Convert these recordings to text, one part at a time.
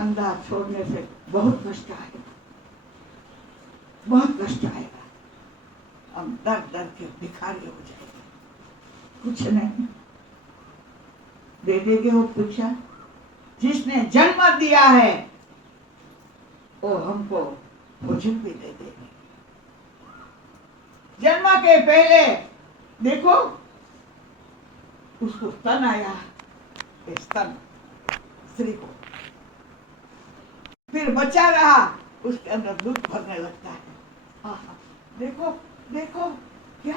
फंदा छोड़ने से बहुत कष्ट आएगा, बहुत कष्ट आएगा। हम डर डर के भिखारी हो जाएंगे। कुछ नहीं दे देंगे वो पूछा। जिसने जन्म दिया है वो हमको भोजन भी दे देंगे। जन्म के पहले देखो उसको स्तन आया, स्तन स्त्री को, फिर बच्चा रहा, उसके अंदर दूध भरने लगता है। आहा, देखो देखो क्या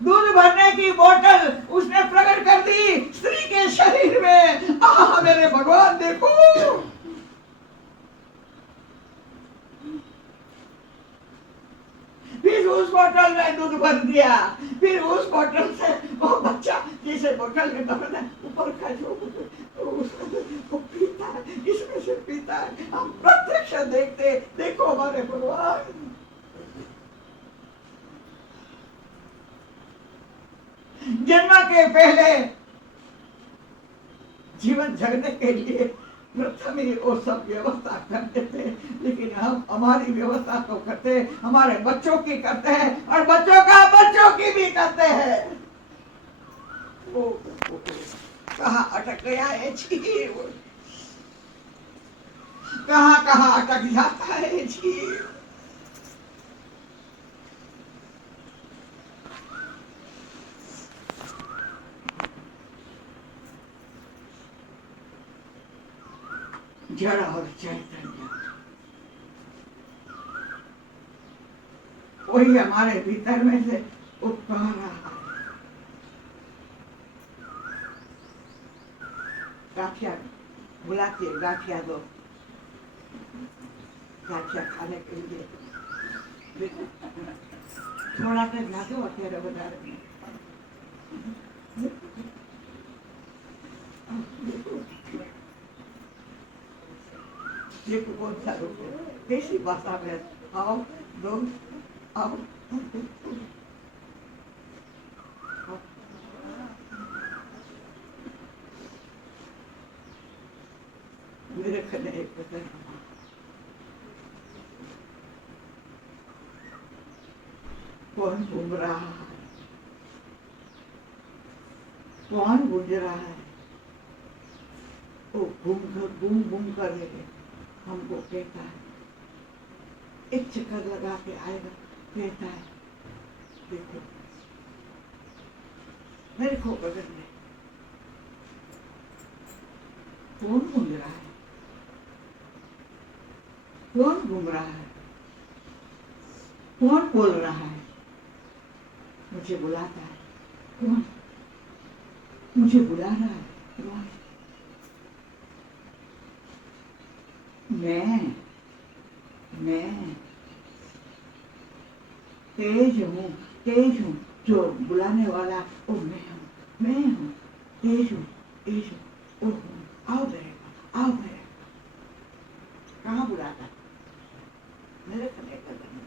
दूध भरने की बोतल उसने प्रकट कर दी स्त्री के शरीर में। आहा मेरे भगवान देखो। फिर उस बोतल में दूध भर दिया, फिर उस बोतल से वो बच्चा जिसे बोतल में भरना ऊपर का जो वो पीता है, इसमें से पीता है। हम प्रत्यक्ष देखते, देखो हमारे भगवान। जन्म के पहले जीवन जगने के लिए प्रथम ही वो सब व्यवस्था करते थे, लेकिन हम हमारी व्यवस्था तो करते, हमारे बच्चों की करते हैं और बच्चों का बच्चों की भी करते हैं। वो कहाँ अटक गया है जीव, कहाँ कहाँ अटक जाता है जीव। जड़ और चैतन्य वही हमारे भीतर में से उत्पन्न रहा है। गाठिया बुलाती है, गाठिया दो, गाठिया खाने के लिए थोड़ा सा ला दो अकेले बाजार में। देखो कौन सा रूप है, देसी भाषा में आओ दो आओ। मेरे खने एक बदन कौन घूम रहा है, कौन गुजर रहा है, वो घूम घूम कर हमको कहता है, एक चक्कर लगा के आएगा, कहता है देखो मेरे को बगल में कौन घूम रहा है, कौन घूम रहा है, कौन बोल रहा है, मुझे बुलाता है, कौन मुझे बुला रहा है, कौन? मैं तेज हूँ, जो बुलाने वाला वो मैं हूँ, तेज हूँ, आओ मेरे कहाँ बुलाता? मेरे गगन में,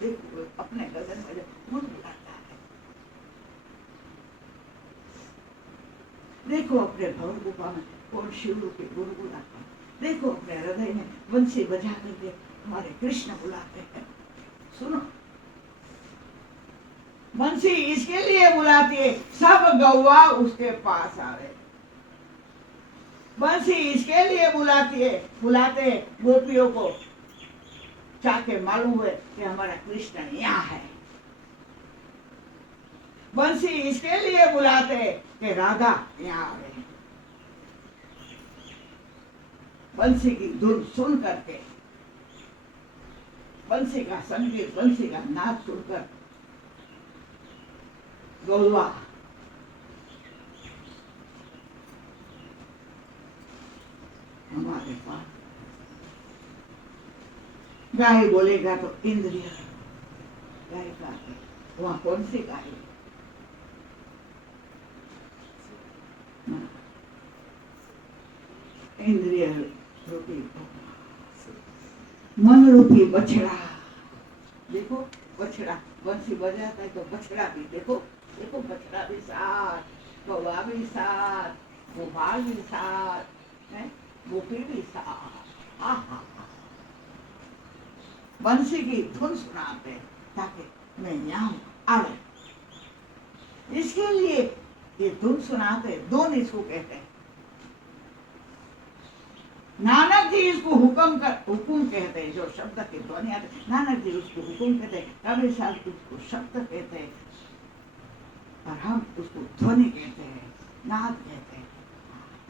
देखो अपने गगन में कौन बुलाता है। देखो अपने भवन गुफा में कौन शिव के गुरु बुलाता है। देखो अपने हृदय में बंसी बजा करके हमारे कृष्ण बुलाते हैं। सुनो, बंसी इसके लिए बुलाती है सब गौवा उसके पास आवे। बंसी इसके लिए बुलाती है, बुलाते गोपियों को जाके मालूम हुए कि हमारा कृष्ण यहाँ है। बंसी इसके लिए बुलाते कि राधा यहाँ आवे। बंसी की धुन सुन करके, बंसी का संगीत, बंसी का नाद सुनकर गौवा हमारे पास। गाय बोलेगा तो इंद्रिय गाय का, वहां कौन सी गाय? इंद्रिय रूपी मन रूपी बछड़ा। देखो बछड़ा बंसी बजाता है तो बछड़ा भी देखो, देखो बछड़ा भी साथ, कौवा भी साथ, गोपाल भी साथ है, गोपी भी साथ। आहा, बंसी की धुन सुनाते ताकि मैं यहाँ आवे। इसके लिए ये धुन सुनाते, धुन इसको कहते हैं। नानक जी इसको हुक्म कहते हैं, जो शब्द की ध्वनि आते नानक जी उसको हुक्म कहते हैं, कबीर साहब उसको शब्द कहते हैं, और हम उसको ध्वनि कहते हैं, नाद कहते हैं।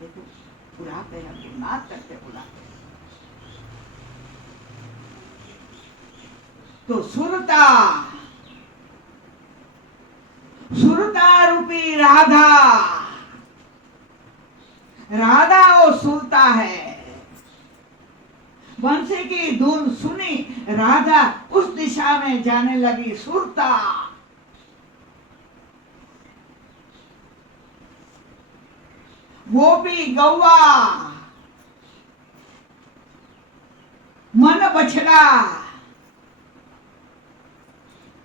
देखो बुलाते हैं, हमको नाद करते बुलाते हैं। तो सुरता, सुरता रूपी राधा, राधा वो सुरता है। बंसी की धुन सुनी, राधा उस दिशा में जाने लगी, सुरता। गोपी गौवा, मन बछड़ा,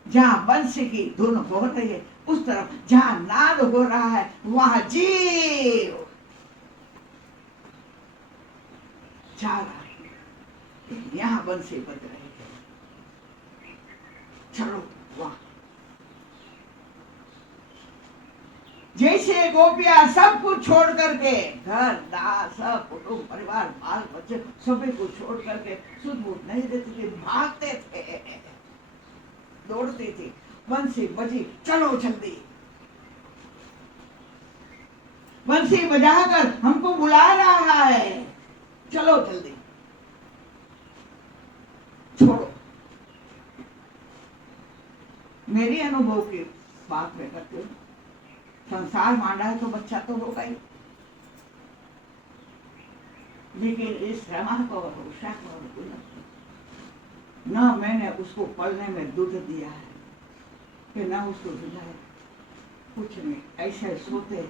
जहां बंसी की धुन हो रही है उस तरफ, जहां नाद हो रहा है वहां जीव जा रहा है। यहां बंसी बज रही है, चलो वहां। जैसे गोपियां सब कुछ छोड़ करके, घर दार सब कुटुंब परिवार बाल बच्चे सभी को छोड़ करके, सुध बुध नहीं देते थे, भागते थे, दौड़ती थी। बंसी बजी, चलो जल्दी। बंसी बजाकर हमको बुला रहा है, चलो जल्दी, छोड़ो। मेरी अनुभव की बात मैं करती हूँ। संसार मांडा है तो बच्चा तो होगा ही, लेकिन इस रमा को और उषा को न मैंने उसको पलने में दूध दिया है कि न उसको बुलाया, कुछ नहीं। ऐसे सोते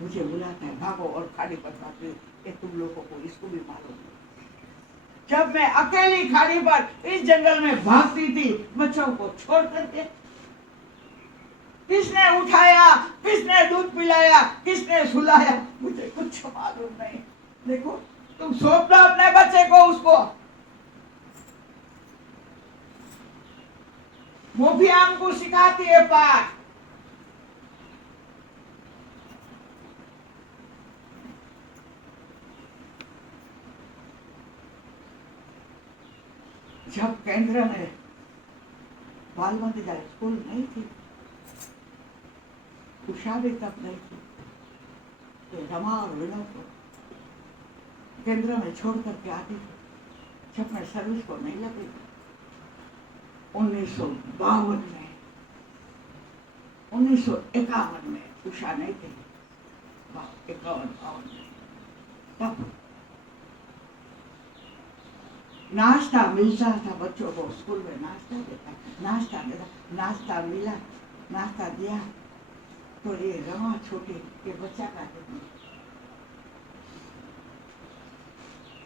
मुझे बुलाता है, भागो और खाड़ी पर भागते, ये तुम लोगों को इसको भी मालूम है। जब मैं अकेली खाड़ी पर इस जंगल में भागती थी बच्चों को छोड़ करके, किसने उठाया, किसने दूध पिलाया, किसने सुलाया, मुझे कुछ मालूम नहीं। देखो तुम सौंप दो अपने बच्चे को उसको। वो भी हमको सिखाती है पाठ। जब केंद्र में बाल मंदिर स्कूल नहीं थी, उषा भी तब नहीं थी, तो रमा और विनोद को केंद्र में छोड़ करके आती थी। जब मैं सर्विस को नहीं लगी 1952 में, 1951 में उषा नहीं थी, 51-52 में, तब नाश्ता मिलता था बच्चों को, स्कूल में नाश्ता देता, नाश्ता देता, नाश्ता मिला, नाश्ता दिया तो ये रमा छोटी ये बच्चा खाते थे,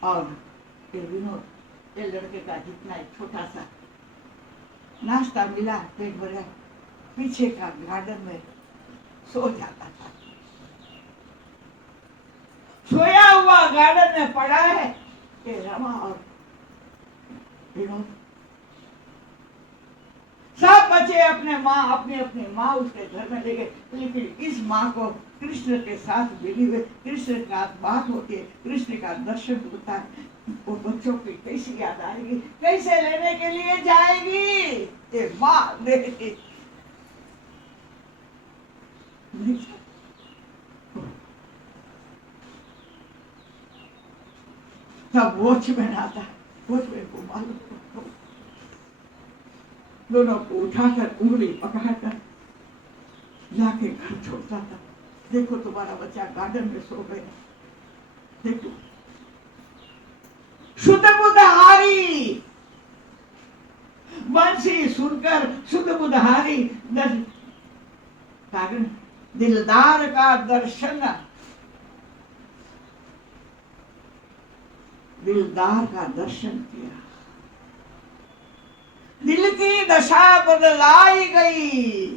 और ये विनोद ये लड़के का जितना छोटा सा नाश्ता मिला, पेट भरा, पीछे का गार्डन में सो जाता था। सोया हुआ गार्डन में पड़ा है कि रमा और विनोद, सब बच्चे अपने अपनी माँ उसके घर में ले गए, लेकिन इस माँ को कृष्ण के साथ मिली हुई, कृष्ण का बात होती है, कृष्ण का दर्शन होता है, वो बच्चों की कैसी याद आएगी, कैसे लेने के लिए जाएगी, ये माँ देगी। तब वॉचमैन आता है, वॉचमैन को मालूम दोनों को उठाकर उंगली पकड़कर लाके घर छोड़ता था। देखो तुम्हारा बच्चा गार्डन में सो गया, देखो। शुद्ध बुद्धहारी बंसी सुनकर शुद्ध बुद्धहारी दिलदार का दर्शन, दिलदार का दर्शन किया, दिल की दशा बदलाई गई।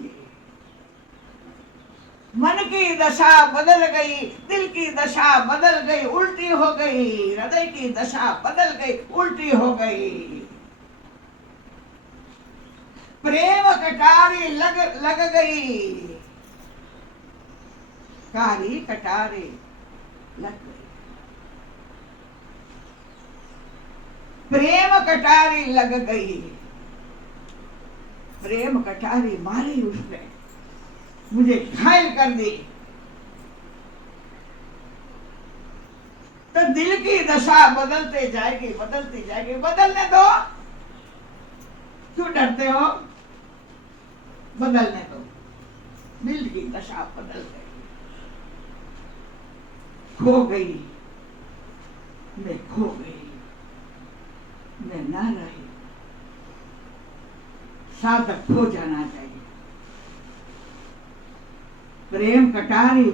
मन की दशा बदल गई, दिल की दशा बदल गई, उल्टी हो गई, हृदय की दशा बदल गई, उल्टी हो गई। प्रेम कटारी लग लग गई, कारी कटारी लग गई। प्रेम कटारी लग गई, प्रेम कटारी मारी उसने, मुझे घायल कर दी। तो दिल की दशा बदलते जाएगी, बदलती जाएगी। बदलने दो, क्यों डरते हो? बदलने दो। दिल की दशा बदल गई, खो गई, मैं खो गई, मैं ना रही। साधक खो जाना चाहिए। प्रेम कटारी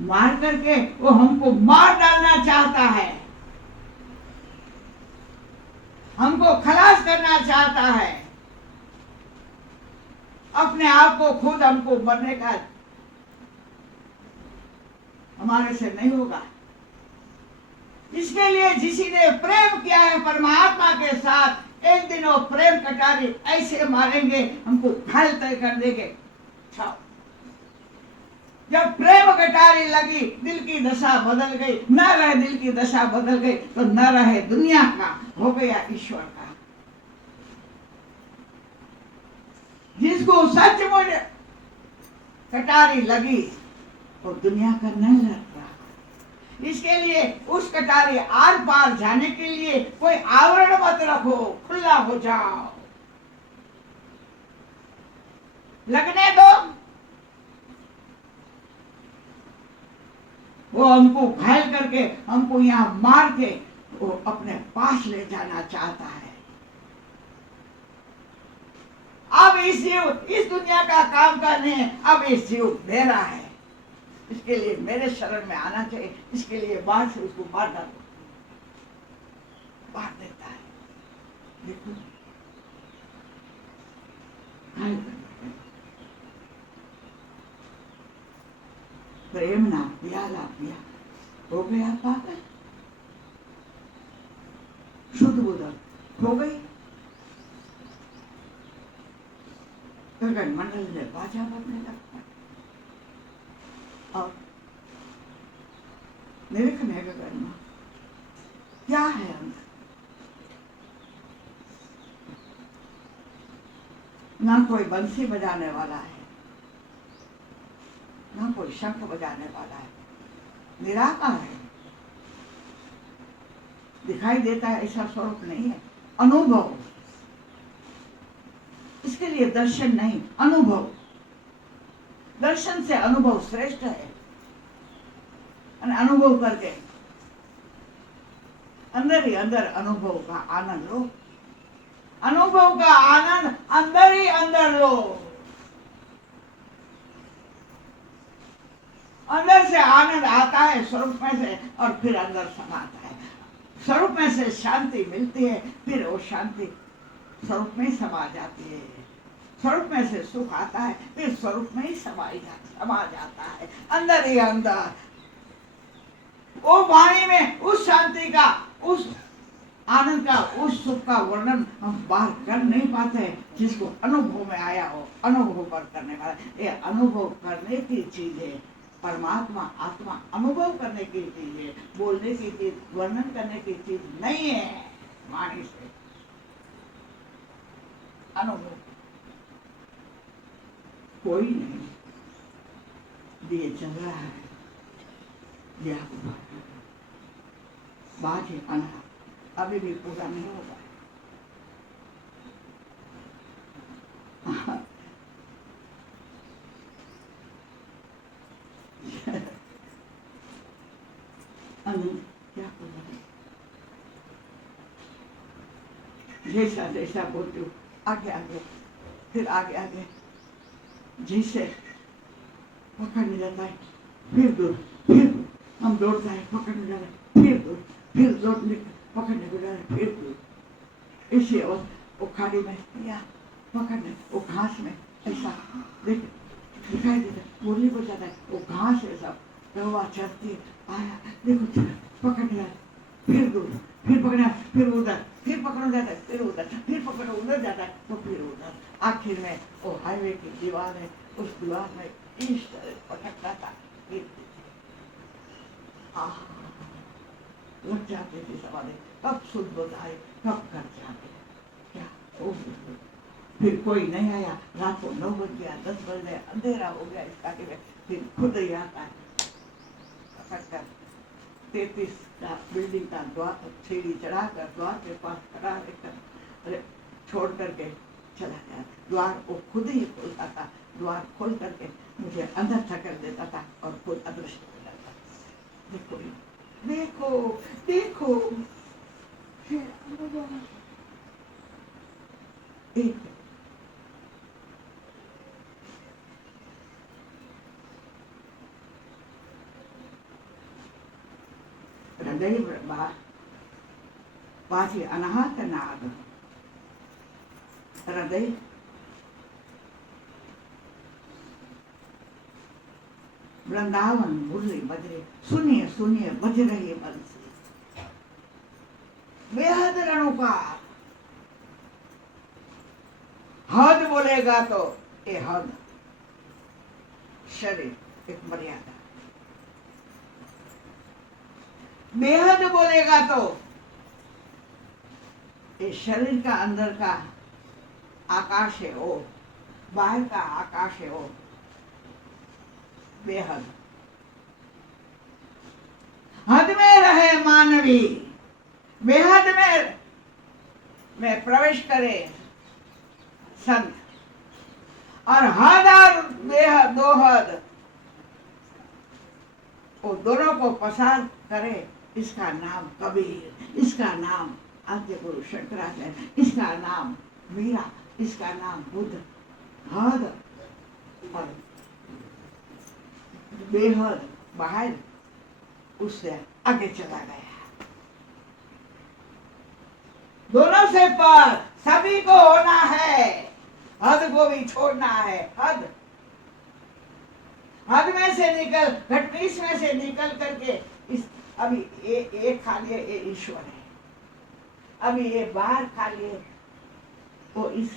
मार करके वो हमको मार डालना चाहता है, हमको खलास करना चाहता है। अपने आप को खुद हमको मरने का हमारे से नहीं होगा। इसके लिए जिसी ने प्रेम किया है परमात्मा के साथ, एक दिन वो प्रेम कटारी ऐसे मारेंगे, हमको घायल तय कर देंगे। जब प्रेम कटारी लगी, दिल की दशा बदल गई, न रहे दिल की दशा बदल गई तो न रहे दुनिया का, हो गया ईश्वर का। जिसको सचमुच कटारी लगी वो दुनिया का नहीं लड़ता। इसके लिए उस कटारी आर पार जाने के लिए कोई आवरण मत रखो, खुला हो जाओ, लगने दो। वो हमको घायल करके, हमको यहाँ मार के वो अपने पास ले जाना चाहता है। अब इस दुनिया का काम करने, अब इस जीव दे रहा है, इसके लिए मेरे शरण में आना चाहिए। इसके लिए बाहर से उसको मार डालो, मार देता है। देखो प्रेम ना प्याला पिया, हो गया पागल, शुद्ध बुद्ध हो गई। गगन मंडल में बाजा बजने लगता है और निरीक्षण है गगन में क्या है अंदर। ना कोई बंसी बजाने वाला है, ना कोई शंख बजाने वाला है, निराकार है। दिखाई देता है ऐसा स्वरूप नहीं है, अनुभव। इसके लिए दर्शन नहीं, अनुभव। दर्शन से अनुभव श्रेष्ठ है। अनुभव करके अंदर ही अंदर अनुभव का आनंद लो। अनुभव का आनंद अंदर ही अंदर लो। अंदर से आनंद आता है स्वरूप में से और फिर अंदर समाता है। स्वरूप में से शांति मिलती है, फिर वो शांति स्वरूप में समा जाती है। स्वरूप में से सुख आता है, फिर स्वरूप में ही समा जाता है, अंदर ही अंदर। वो वाणी में उस शांति का, उस आनंद का, उस सुख का वर्णन हम बाहर कर नहीं पाते, जिसको अनुभव में आया हो, अनुभव पर करने वाला। ये अनुभव करने की चीज है। परमात्मा आत्मा अनुभव करने की चीज है, बोलने की चीज, वर्णन करने की चीज नहीं है। वाणी से अनुभव कोई नहीं। दिए चल रहा है, दिया बात है अनहा, अभी भी पूरा नहीं होगा। क्या जैसा जैसा बोलते हो आगे आगे, फिर आगे आगे, जैसे पकड़ने जाता है फिर दूर, फिर हम दौड़ता है पकड़ने जा रहे, फिर दूर, फिर दौड़ने पकड़ने को जा रहे, फिर दूर। इसी वो खाड़ी में या पकड़ने, वो घास में ऐसा देख दिखाई देता, मुरली बजाता है, वो घास है सब, रवा चढ़ती आया, देखो पकड़ लिया, फिर दूर, फिर पकड़ा, फिर उधर, फिर पकड़ो जाता है, फिर उधर, फिर पकड़ो उधर जाता है, तो फिर उधर। आखिर में वो हाईवे की दीवार है, उस दीवार में इस तरह पटकता था, लग जाते थे सवाले, कब सुध बुधाए, कब कर जाते क्या। फिर कोई नहीं आया, रात को 9 बज गया, 10 बज गया, अंधेरा हो गया इस काटे में, फिर खुद ही आता है पकड़कर 33 का बिल्डिंग का द्वार सीढ़ी चढ़ाकर द्वार के पास खड़ा रहकर छोड़ करके चला गया। द्वार वो खुद ही खोलता था, द्वार खोल करके मुझे अंदर धकेल देता था और खुद अदृश्य हो जाता। देखो देखो देखो, एक हृदय पाछे अनाहत नाद, हृदय वृंदावन मुरली बजरे, सुनिए सुनिए बज रही बंसी, बेहद रणुकार। हद बोलेगा तो ये हद, शरीर एक मर्यादा, बेहद बोलेगा तो ये शरीर का अंदर का आकाश है वो, बाहर का आकाश है वो बेहद। हद में रहे मानवी, बेहद में प्रवेश करे संत, और हद और बेहद दो हद, वो दोनों को पसार करे, इसका नाम कबीर, इसका नाम आद्य गुरु शंकराचार्य, इसका नाम मीरा, इसका नाम बुद्ध। हद और बेहद बाहर, उससे आगे चला गया। दोनों से पर सभी को होना है, हद को भी छोड़ना है। हद में से निकल, घटनीस में से निकल करके इस अभी ये खा लिए, ये ईश्वर है, अभी ये बाहर खा लिए, वो इस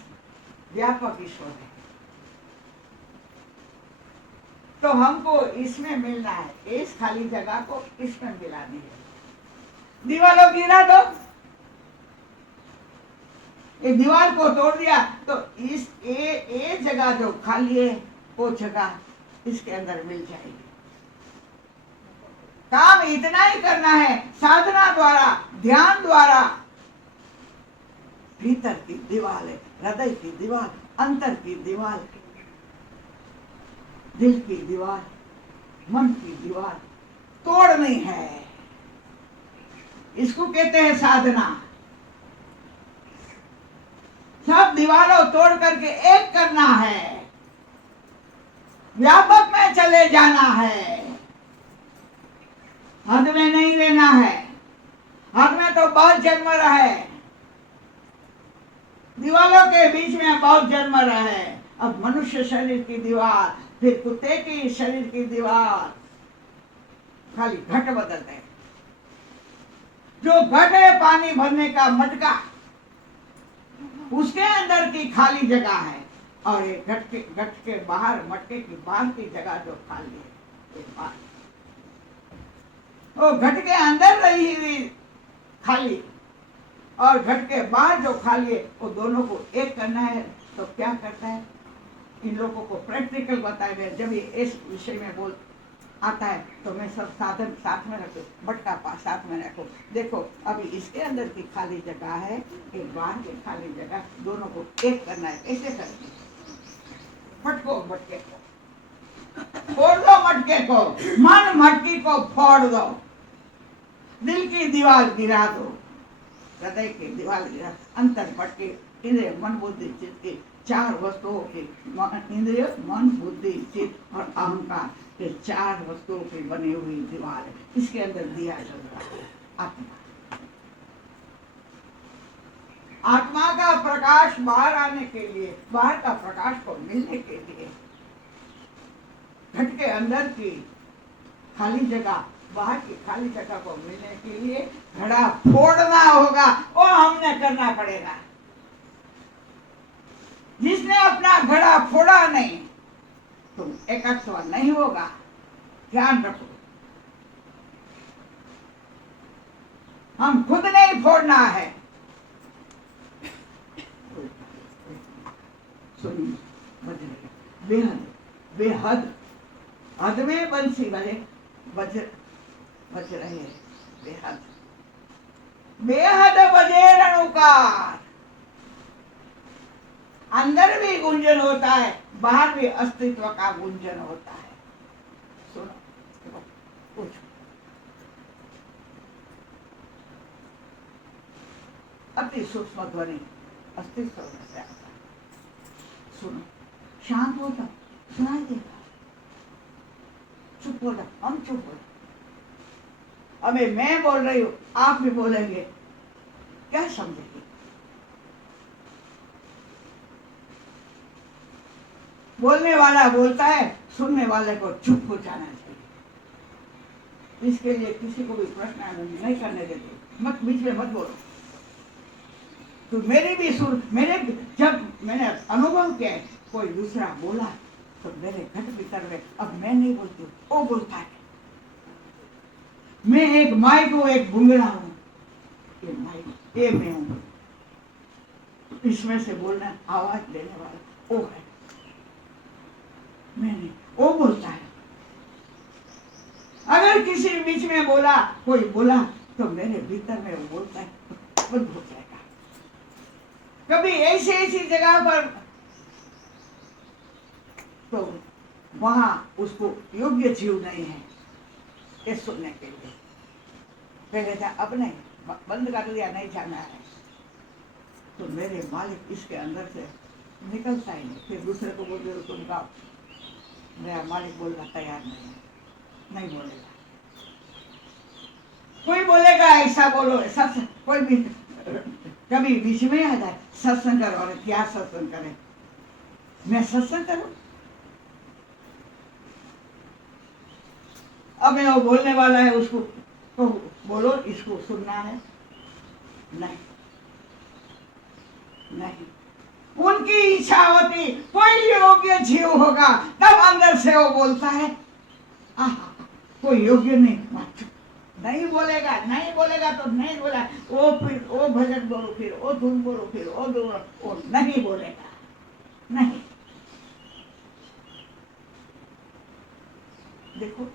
व्यापक ईश्वर है। तो हमको इसमें मिलना है, इस खाली जगह को इसमें मिलानी है। दीवारों गिरा दो, ये दीवार को तोड़ दिया तो इस ये जगह जो खाली है वो जगह इसके अंदर मिल जाएगी। काम इतना ही करना है, साधना द्वारा, ध्यान द्वारा। भीतर की दीवार है, हृदय की दीवार, अंतर की दीवार, दिल की दीवार, मन की दीवार तोड़नी है। इसको कहते हैं साधना। सब दीवारों तोड़ करके एक करना है, व्यापक में चले जाना है, हद में नहीं रहना है। हद में तो बहुत जन्म रहे, दीवारों के बीच में बहुत जन्म रहे। अब मनुष्य शरीर की दीवार, फिर कुत्ते की शरीर की दीवार, खाली घट बदलते। जो घट है पानी भरने का मटका, उसके अंदर की खाली जगह है, और ये घट के बाहर, मटके की बाहर की जगह जो खाली है, वो घट के अंदर रही हुई खाली और घट के बाहर जो खाली है, वो दोनों को एक करना है। तो क्या करता है, इन लोगों को प्रैक्टिकल बताया गया। जब ये इस विषय में बोल आता है तो मैं सब साधन साथ में रखो, मटका पास साथ में रखो। देखो अभी इसके अंदर की खाली जगह है, एक बाहर की खाली जगह, दोनों को एक करना है। कैसे करते, मटको मटके को फोड़ दो, मटके को, मन मटकी को फोड़ दो, दिल की दीवार गिरा दो, हृदय की दीवार गिरा, अंतर मटके, इंद्रिय मन बुद्धि चित्त की चार वस्तुओं की, इंद्रिय मन बुद्धि चित्त और अहंकार के चार वस्तुओं की बनी हुई दीवार है। इसके अंदर दिया चल रहा है आत्मा। आत्मा का प्रकाश बाहर आने के लिए, बाहर का प्रकाश को मिलने के लिए घट के अंदर की खाली जगह, बाहर की खाली जगह को मिलने के लिए घड़ा फोड़ना होगा, वो हमने करना पड़ेगा। जिसने अपना घड़ा फोड़ा नहीं तो एकत्व नहीं होगा, ध्यान रखो। हम खुद नहीं फोड़ना है। सुनिए, बज रहे बेहद बेहद, हद में बंसी बजे बज रहे हैं, बेहद बेहद बजे रणुकार। अंदर भी गुंजन होता है, बाहर भी अस्तित्व का गुंजन होता है। सुनो, पूछो। अति सूक्ष्म ध्वनि अस्तित्व में से आता है। सुनो, शांत हो जाओ, सुनाई देगा। चुप हो जाओ, हम चुप हो जाओ। अबे मैं बोल रही हूं, आप भी बोलेंगे, क्या समझेंगे? बोलने वाला बोलता है, सुनने वाले को चुप हो जाना चाहिए। इसके लिए किसी को भी प्रश्न नहीं करने देते, मत बीच में मत बोलो। तो मेरे भी सुर, जब मैंने अनुभव किया, कोई दूसरा बोला तो मेरे घट भीतर में, अब मैं नहीं बोलती, वो बोलता है। मैं एक माइक हूं, एक भुंगड़ा हूं, ये माइक, ये मैं हूं। इसमें से बोलना, आवाज देने वाला वो है, मैं नहीं। वो बोलता है। अगर किसी बीच में बोला, कोई बोला, तो मेरे भीतर में वो बोलता है, बंद हो जाएगा। कभी ऐसी जगह पर तो वहां उसको योग्य जीव नहीं है ये सुनने के लिए। पहले था, अब नहीं, बंद कर दिया, नहीं जाना है। तो मेरे मालिक इसके अंदर से निकलता ही नहीं। फिर दूसरे को बोल दो, तुम गाओ। मेरा मालिक बोलना तैयार नहीं बोलेगा। कोई बोलेगा ऐसा बोलो, सत्संग, कोई भी कभी बीच में आ जाए, सत्संग करो। और क्या सत्संग करे? मैं सत्संग करूं? अब वो बोलने वाला है, उसको तो बोलो, इसको सुनना है। नहीं, उनकी इच्छा होती, कोई योग्य जीव होगा, तब अंदर से वो बोलता है। कोई योग्य नहीं बोलेगा, तो नहीं बोला। वो फिर वो भजन बोलो, फिर वो धुन बोलो, फिर वो धुन, वो नहीं बोलेगा, नहीं। देखो,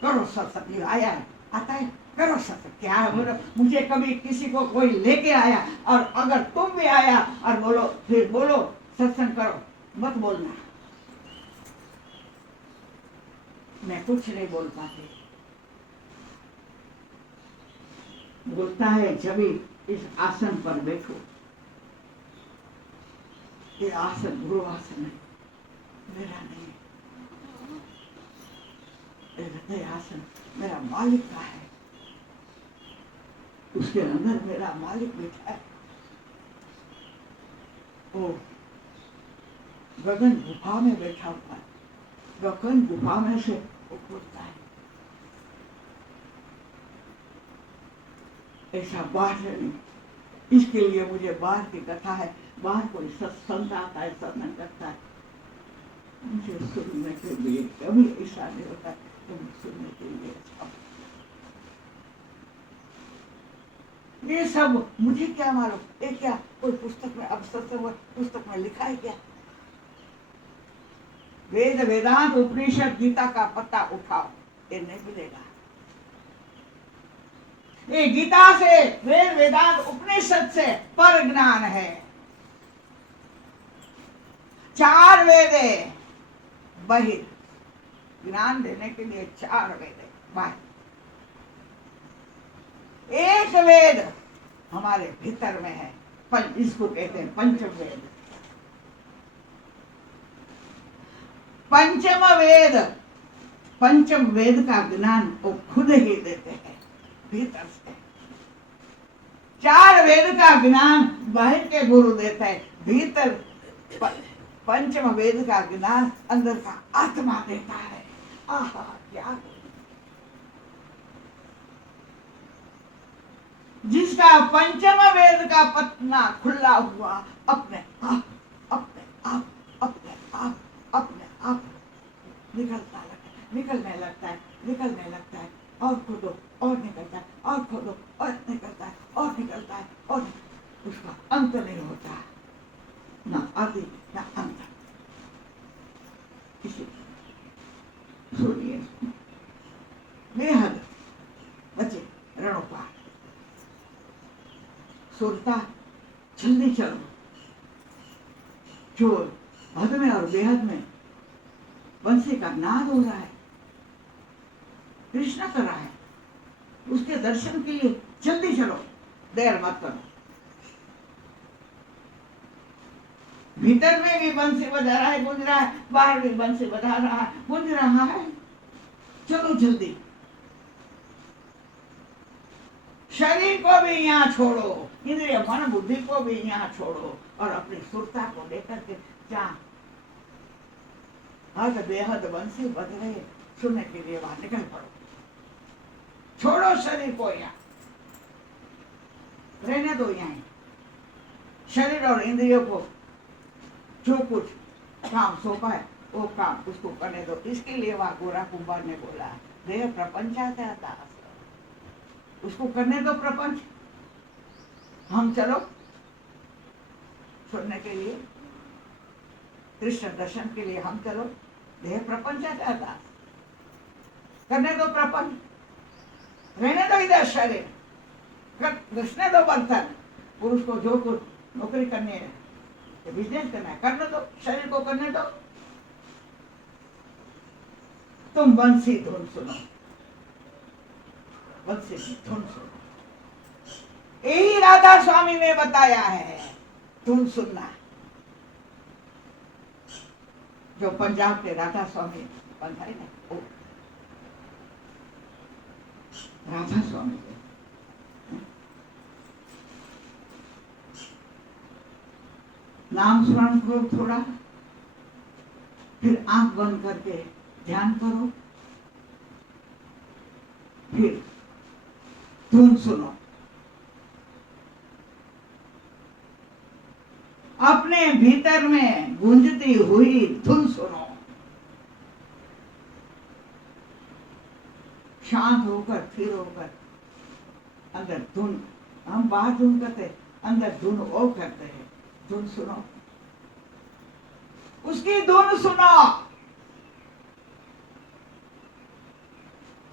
करो सत्संग, आया है, आता है, करो सत्संग। क्या बोलो, मुझे कभी किसी को कोई लेके आया, और अगर तुम भी आया और बोलो, फिर बोलो सत्संग करो, मत बोलना। मैं कुछ नहीं बोल पाती। बोलता है जब इस आसन पर बैठो। ये आसन गुरु आसन है, मेरा नहीं। हृदय आसन मेरा मालिक का है, उसके अंदर मेरा मालिक बैठा है। वो गगन गुफा में बैठा हुआ है, गगन गुफा में से वो बोलता है। ऐसा बाहर नहीं। इसके लिए मुझे बाहर की कथा है, बाहर कोई सत्संग आता है, सत्संग करता है, मुझे सुनने के लिए कभी ऐसा नहीं होता। तुम सुनने के लिए ये सब मुझे क्या मालूम, ये क्या कोई पुस्तक में, अब सत्संग पुस्तक में लिखा है क्या? वेद वेदांत उपनिषद गीता का पत्ता उठाओ, ये नहीं मिलेगा। ये गीता से, वेद वेदांत उपनिषद से पर ज्ञान है। 4 वेद है, बहिर ज्ञान देने के लिए 4 वेद है, बाहर 1 वेद हमारे भीतर में है। इसको कहते हैं पंचम वेद। पंचम वेद का ज्ञान वो खुद ही देते हैं भीतर से। 4 वेद का ज्ञान बाहर के गुरु देते हैं, भीतर पंचम वेद का ज्ञान अंदर का आत्मा देता है। आहा क्या, जिसका पंचम वेद का पन्ना खुला हुआ अपने आप अपने आप अपने आप अपने आप निकलने लगता है और खोदो और निकलता है और खोदो और निकलता है और निकलता है और उसका अंत नहीं होता, ना आदि ना अंत। सुनिए बेहद बचे रणोपात सुरता जल्दी चलो, जो हद में और बेहद में बंसी का नाद हो रहा है, कृष्ण कर रहा है, उसके दर्शन के लिए जल्दी चलो, देर मत करो। भीतर में भी बंसी बजा रहा है, गूंज रहा है, बाहर भी बंसी बजा रहा है, गूंज रहा है, चलो जल्दी। शरीर को भी यहाँ छोड़ो, इंद्रिय मन बुद्धि को भी यहाँ छोड़ो और अपनी सुरता को लेकर के जा हद बेहद बंसी बज रहे सुनने के लिए वहां निकल पड़ो। छोड़ो शरीर को, यहाँ रहने दो। यहाँ शरीर और इंद्रियों को जो कुछ काम सौंपा है वो काम उसको करने दो। इसके लिए वहां गोरा कुंभार ने बोला देह प्रपंचाता दास, उसको करने दो प्रपंच। हम चलो सुनने के लिए, कृष्ण दर्शन के लिए हम चलो। देह प्रपंचाता दास, करने दो प्रपंच, रहने दो इधर शरीर, घसने दो बर्तन। पुरुष को जो कुछ नौकरी करनी है, बिजनेस करना है, करने दो, शरीर को करने दो। तुम बंसी धुन सुनो, बंसी की धुन सुनो। यही राधा स्वामी ने बताया है, धुन सुनना। जो पंजाब के राधा स्वामी बंधाई ना, वो राधा स्वामी के नाम स्मरण करो थोड़ा, फिर आंख बंद करके ध्यान करो, फिर धुन सुनो। अपने भीतर में गूंजती हुई धुन सुनो। शांत होकर स्थिर होकर अंदर धुन, हम बाहर धुन करते, अंदर धुन ओ करते हैं। धुन सुनो, उसकी धुन सुनो,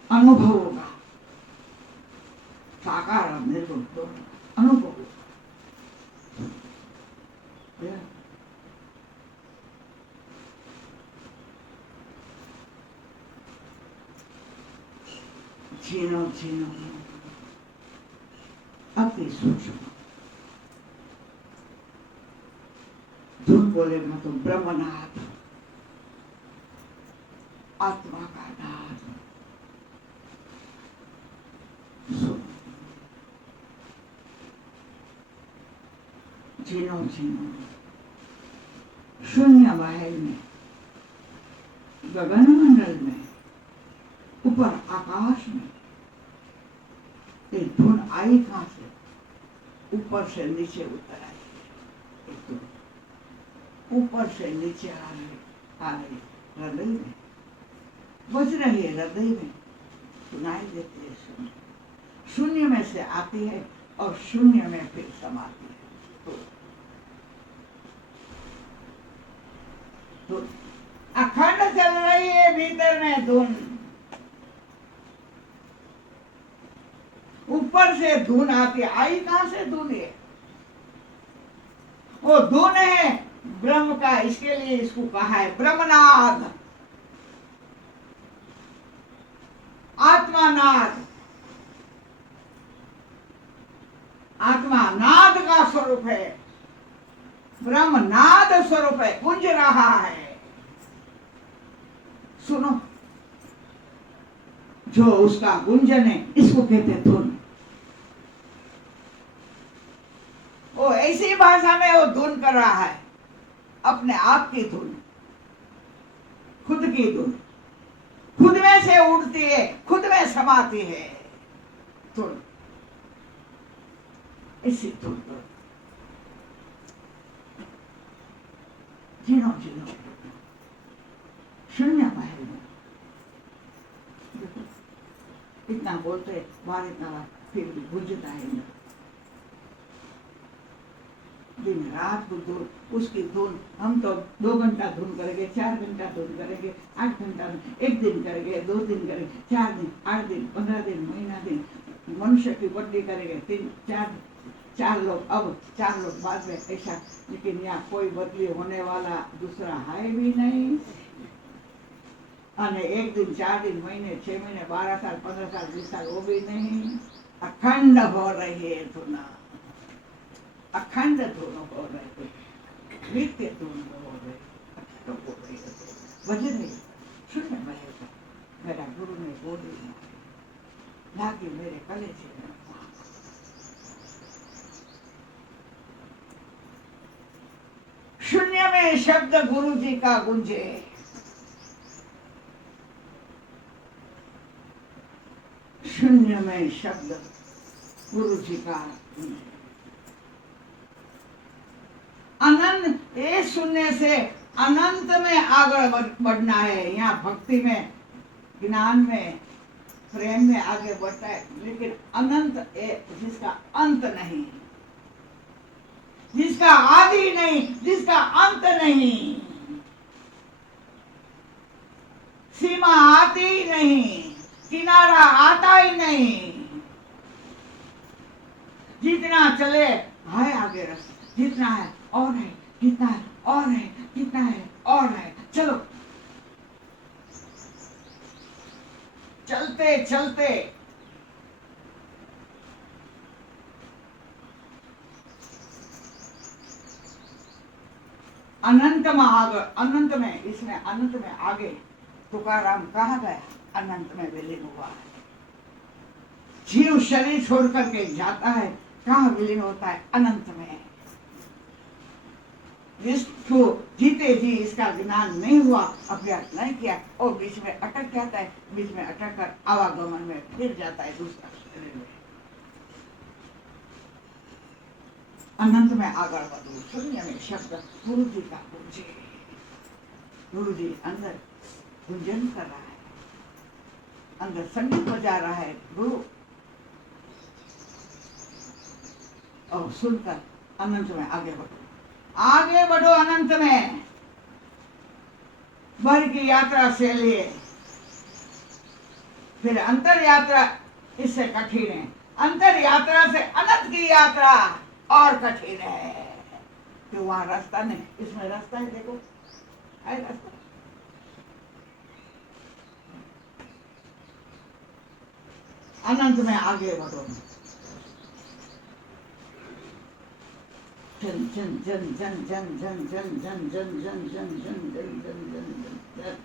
अनुभव होगा। साकार और निर्गुण दोनों अनुभव होगा। छीनो छीनो अति सूक्ष्म धुन बोलेगा तो ब्रह्मनाथ, आत्मा का नाद सुनो। छीनो छीनो शून्य महल में, गगन मंडल में, ऊपर आकाश में एक धुन आई। कहां से? ऊपर से नीचे उतर आई। एक धुन ऊपर से नीचे आ रही हृदय में, बज रही है हृदय में, सुनाई देती है। शून्य शून्य में से आती है और शून्य में फिर समाती है। तो अखंड चल रही है भीतर में धुन, ऊपर से धुन आती। आई कहां से धुन है? वो धुन है ब्रह्म का, इसके लिए इसको कहा है ब्रह्मनाद, आत्मानाद। आत्मा नाद का स्वरूप है, ब्रह्म नाद स्वरूप है, गुंज रहा है। सुनो, जो उसका गुंजन है इसको कहते हैं धुन। वो ऐसी भाषा में वो धुन कर रहा है। अपने आप की धुन, खुद की धुन, खुद में से उड़ती है, खुद में समाती है धुन। इसी धुन पर जिनो जिनो शून्य महल में इतना बोलते बार इतना फिर भी बुझता है ना। दिन रात को धुन, उसकी धुन, हम तो 2 घंटा धुन करेंगे, 4 घंटा धुन करेंगे, 8 घंटा, 1 दिन करेंगे, 2 दिन करेंगे, 4 दिन, 8 दिन, 15 दिन, महीना दिन, मनुष्य की बर्थडे करेंगे, 4 लोग, अब 4 लोग बाद में ऐसा। लेकिन यहाँ कोई बदली होने वाला दूसरा है भी नहीं। और 1 दिन, 4 दिन, महीने, 6 महीने, 12 साल, 15 साल, 20 साल वो भी नहीं। अखंड हो रही है धुन, अखंड धुन हो रही, नित्य धुन हो रही, तो हो रही बज रही। शून्य बजेगा। मेरा गुरु ने बोली लागी मेरे कलेजे में। शून्य में शब्द गुरु जी का गुंजे, शून्य में शब्द गुरु जी का गुंजे। अनंत, ये सुनने से अनंत में आगे बढ़ना है। यहाँ भक्ति में, ज्ञान में, प्रेम में आगे बढ़ता है। लेकिन अनंत जिसका अंत नहीं, जिसका आदि नहीं, जिसका अंत नहीं, सीमा आती ही नहीं, किनारा आता ही नहीं। जितना चले है आगे रास्ता, जितना है और है, जितना है और है, जितना है और है, चलो चलते चलते अनंत में आगे, अनंत में, इसमें अनंत में आगे तुकाराम कहाँ गया? अनंत में विलीन हुआ है। जीव शरीर छोड़ करके जाता है, कहाँ विलीन होता है? अनंत में। जिसको जीते जी इसका ज्ञान नहीं हुआ, अभ्यास नहीं किया, और बीच में अटक जाता है, बीच में अटक कर आवागमन में फिर जाता है दूसरा शरीर में। अनंत में आगे बढ़ो, शून्य में शब्द गुरु जी का गुंजे। गुरु जी अंदर गुंजन कर रहा है, अंदर संगीत बजा रहा है गुरु, और सुनकर अनंत में आगे बढ़ो, आगे बढ़ो अनंत में। भर की यात्रा से लिए फिर अंतर यात्रा इससे कठिन है। अंतर यात्रा से अनंत की यात्रा और कठिन है। कि वहां रास्ता नहीं, इसमें रास्ता है। देखो है रास्ता। अनंत में आगे बढ़ो। जन जन जन जन जन जन जन जन जन जन जन जन जन जन जन जन।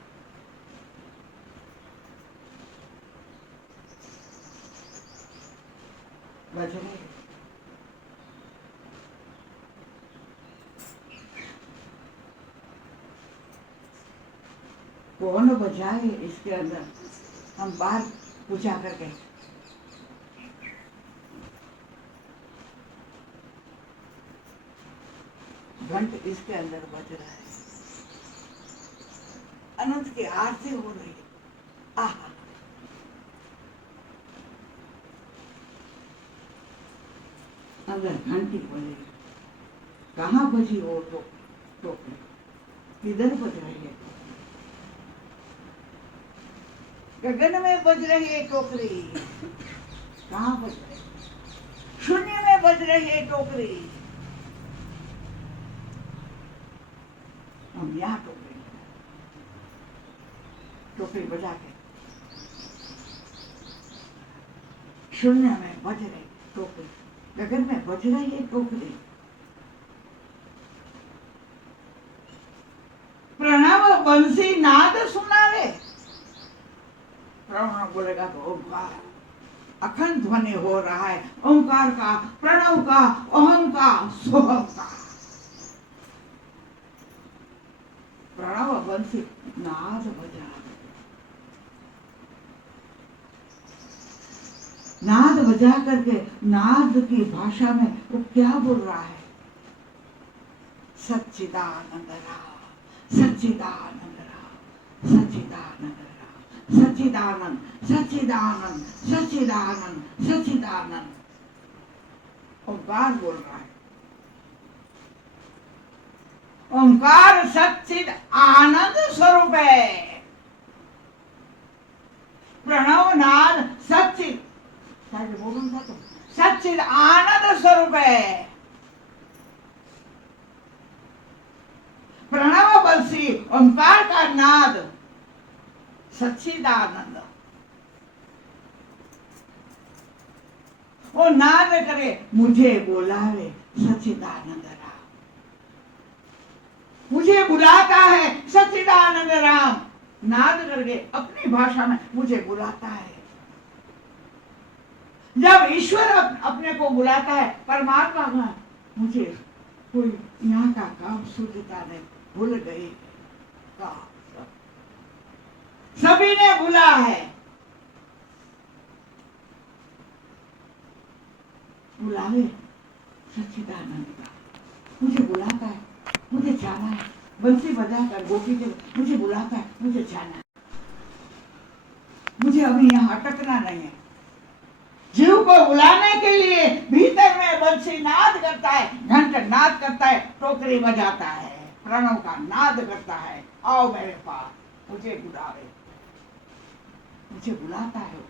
बजने कौन बजाए इसके अंदर? हम बाहर पूछा करके घंट इसके अंदर बज रहा है। अनंत की आरती हो रही है। आहा, अंदर घंटी बजी। कहाँ बजी वो? तो किधर बज रही है? गगन में बज रही है टोकरी। कहाँ बज रही? शून्य में बज रही है टोकरी। हम यहाँ टोकरी बजा के शून्य में बज रही टोकरी, गगन में बज रही है टोकरी। प्रणव बंसी नाद सुनावे। प्रणव बोलेगा तो ओंकार, अखंड ध्वनि हो रहा है ओंकार का, प्रणव का, अहम का, सोहम का। प्रणव बंसी नाद बजा रहे, नाद बजा करके नाद की भाषा में वो क्या बोल रहा है? सच्चिदानंद राम, सच्चिदानंद राम, सच्चिदानंद राम, सच्चिदानंद, सच्चिदानंद, सच्चिदानंद, सच्चिदानंद। ओंकार बोल रहा है। ओंकार सच्चिद आनंद स्वरूप है। प्रणव नाद सच्चिद, सच्चिद आनंद स्वरूप है। प्रणव बंसी ओंकार का नाद सच्चिदानंद। वो नाद करे मुझे बुलावे सच्चिदानंद राम, मुझे बुलाता है सच्चिदानंद राम। नाद करके अपनी भाषा में मुझे बुलाता है। जब ईश्वर अपने को बुलाता है, परमात्मा में मुझे कोई यहाँ का काम सूझता नहीं, भूल गई सभी ने बुला है, बुलावे सच्चिदानंद का, मुझे बुलाता है, मुझे जाना है। बंसी बजाकर गोपी के मुझे बुलाता है, मुझे जाना है, मुझे अभी यहाँ अटकना नहीं है। जीव को बुलाने के लिए भीतर में बंसी नाद करता है, घंट नाद करता है, टोकरी बजाता है, प्रणव का नाद करता है। आओ मेरे पास, मुझे बुलावे, मुझे बुलाता है।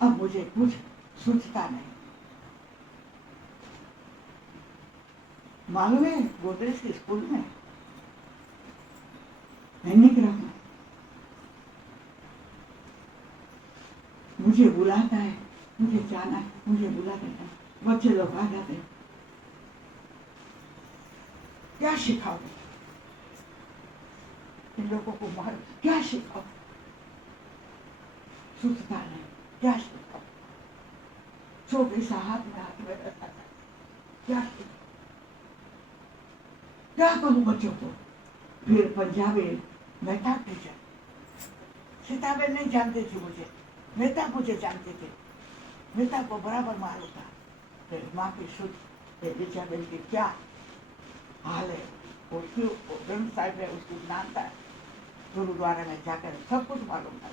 अब मुझे कुछ सोचता नहीं। मालूम है गोदरेज के स्कूल में हैंडीक्राफ्ट में मुझे बुलाता है, मुझे जाना है, मुझे बुला देता है। बच्चे लोग आ जाते हैं, क्या सिखाओगे इन लोगों को? मार क्या सिखाओ? सोचता नहीं, क्या सिखाओ? छोटे सा हाथ में रखा था, क्या सिखाओ? क्या करूं बच्चों को? फिर पंजाबी मेहता टीचर, सीताबेन नहीं जानते थे मुझे, मेहता मुझे जानते थे। मेहता को बराबर मालूम था। फिर माँ की शुद्ध बेचाबेन की क्या हाल है, वो क्यों ग्रंथ साहिब है, उसको जानता है। गुरुद्वारा में जाकर सब कुछ मालूम था।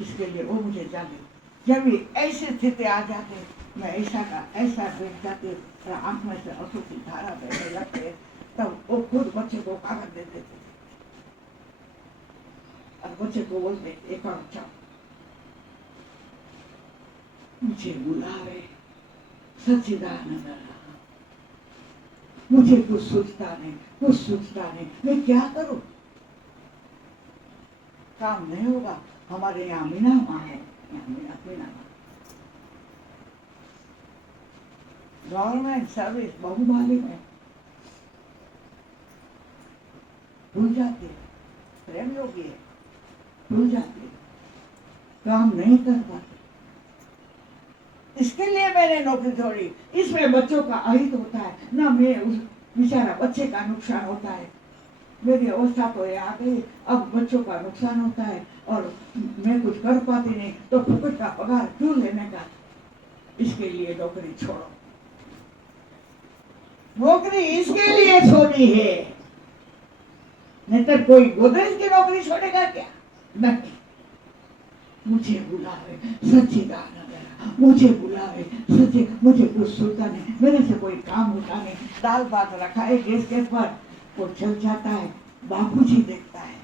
इसके लिए वो मुझे जाने। जब भी ऐसी स्थिति आ जाते, मैं ऐसा का ऐसा बैठ जाते, आंख में से आंसू की धारा बहने लगते, तब वो खुद बच्चे को कागज दे देते थे और बच्चे को बोलते एक और जाओ, मुझे बुलावे सच्चिदानंद राम। मुझे कुछ सोचता नहीं, कुछ सोचता नहीं, मैं क्या करूं? काम नहीं होगा। हमारे यहाँ मीना माँ है, मीना माँ गवर्नमेंट सर्विस बहुमालिक है, भूल जाती है, प्रेम योगी है, भूल जाती है, काम नहीं कर पाती। इसके लिए मैंने नौकरी छोड़ी। इसमें बच्चों का अहित होता है ना, मैं उस बेचारा बच्चे का नुकसान होता है। मेरी अवस्था तो ये आ गई, अब बच्चों का नुकसान होता है और मैं कुछ कर पाती नहीं, तो फुकट का पगार क्यों लेने का? इसके लिए नौकरी छोड़ो। नौकरी इसके लिए छोड़ी है, नहीं तो कोई गोदरेज की नौकरी छोड़ेगा क्या? नहीं। मुझे बुलावे सच्चिदानंद, मुझे बुलावे सच्चे, मुझे कुछ सुनता नहीं, मेरे से कोई काम होता नहीं। दाल भात रखा है गैस के पर, वो चल जाता है, बापूजी देखता है।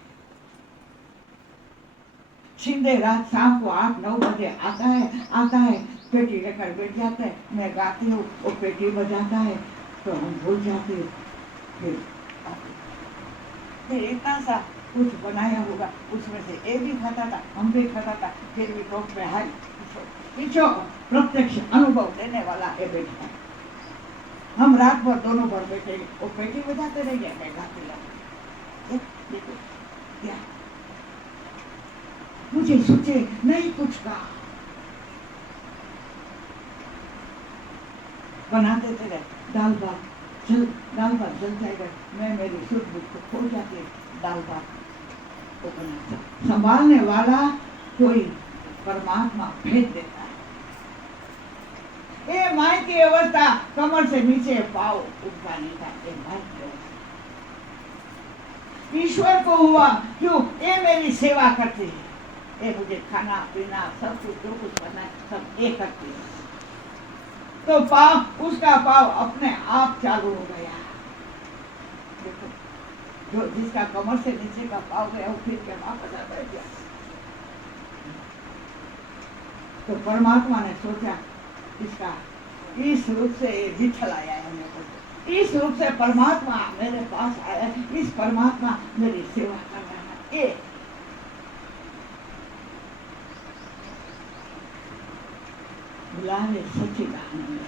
शिंदे रात शाम को 8-9 बजे आता है, पेटी लेकर बैठ जाता है, मैं गाती हूँ, वो पेटी बजाता है, तो हम भूल जाते हैं। फिर इतना सा कुछ बनाया होगा, उसमें से ये भी खाता था, हम भी खाता था, फिर भी टोक में हारी पीछो प्रत्यक्ष अनुभव देने वाला है बैठा है। हम रात भर दोनों भर बैठेंगे, वो पेटी बजाते रहेंगे, मैं गाते रहेंगे। देखो क्या मुझे सोचे नहीं, कुछ कहा बना देते रहे, दाल भात चल दाल भात जल जाएगा, मैं मेरी शुद्ध बुद्ध को खो जाके दाल भात को बनाता। संभालने वाला कोई परमात्मा भेज देता है। ये माई की अवस्था कमर से नीचे पाव उठाने का एक माई की अवस्था। ईश्वर को हुआ क्यों? ये मेरी सेवा करती है, ये मुझे खाना पीना सब कुछ जो कुछ करना है सब ये करती है। तो पाव, उसका पाव अपने आप चालू हो गया। देखो, जो जिसका कमर से नीचे का पाव गया वो फिर के वापस आ गया। तो परमात्मा ने सोचा इसका इस रूप से विठल आया है मेरे को, इस रूप से परमात्मा मेरे पास आया है, इस परमात्मा मेरी सेवा कर रहा है। ये बुलावे सच्चिदानंद,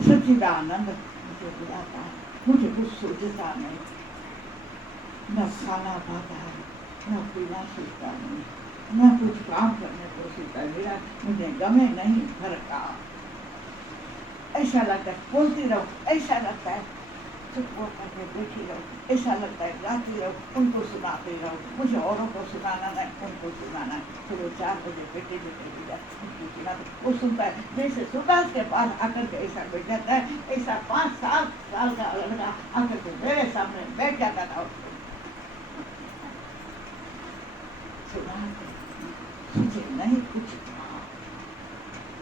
सच्चिदानंद मुझे बुलाता है, मुझे कुछ सोचता नहीं, न खाना पाता है, न पीना सोचता नहीं, न कुछ काम करने को सोचता मेरा, मुझे गमे नहीं घर का। ऐसा लगता है बोलती रहो, ऐसा लगता है चुप हो करके बैठी रहो, ऐसा लगता है गाती रहो, उनको सुनाते रहो, मुझे औरों को सुनाना नहीं, उनको सुनाना है। फिर वो 4 बजे बेटे उनको सुनाते, वो सुनता है, जैसे सुल्तान के पास आकर के ऐसा बैठ जाता है, ऐसा 5-7 साल का लड़का आकर के मेरे सामने बैठ जाता था। मुझे नहीं कुछ